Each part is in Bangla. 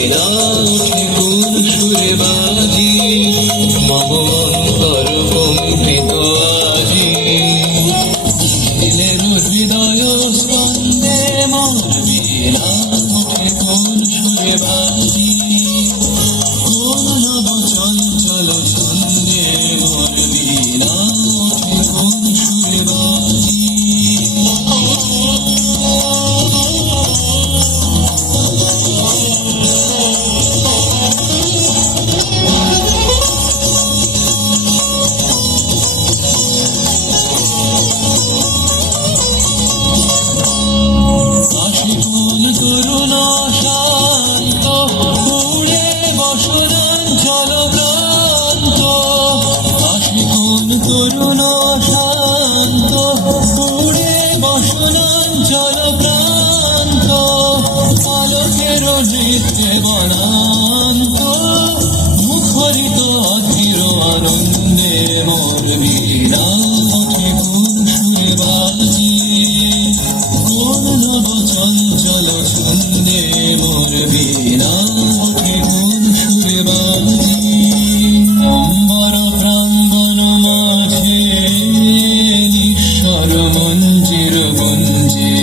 বীণা ওঠে কোন সুরে বাজি, মম অন্তর কম্পিত আজি। দিলের হৃদয় স্পন্দে মোর বীণা ওঠে কোন সুরে বাজি, কোন নব চঞ্চল ছন্দে মোর বীণা ওঠে কোন সুরে বাজি। তরুণ শান্ত উড়ে বসনাঞ্চল প্রান্ত, আশিকুন তরুণ শান্ত উড়ে বসনাঞ্চল প্রান্ত, আলোকের নৃত্যে বনান্ত, মুখরিত অধীর আনন্দে মোর বীণা ওঠে কোন সুরে বাজি, কোন নব চঞ্চল ছন্দে মোর বীণা ওঠে কোন সুরে বাজি। অম্বর প্রাঙ্গণ মাঝে নিঃস্বর মঞ্জির গুঞ্জে,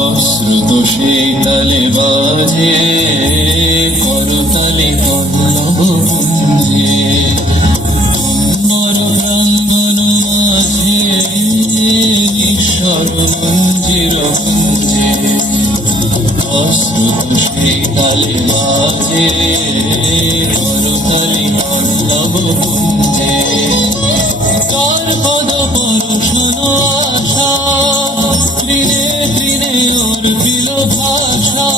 অশ্রুত সেই তালে বাজে করতালি পল্লব পুঞ্জে। অম্বর প্রাঙ্গণ মাঝে নিঃস্বর মঞ্জির গুঞ্জে, অশ্রুত সেই তালে বাজে করতালি পল্লব পুঞ্জে। কার পদ পরশন আশা, তৃণে তৃণে অর্পিল ভাষা,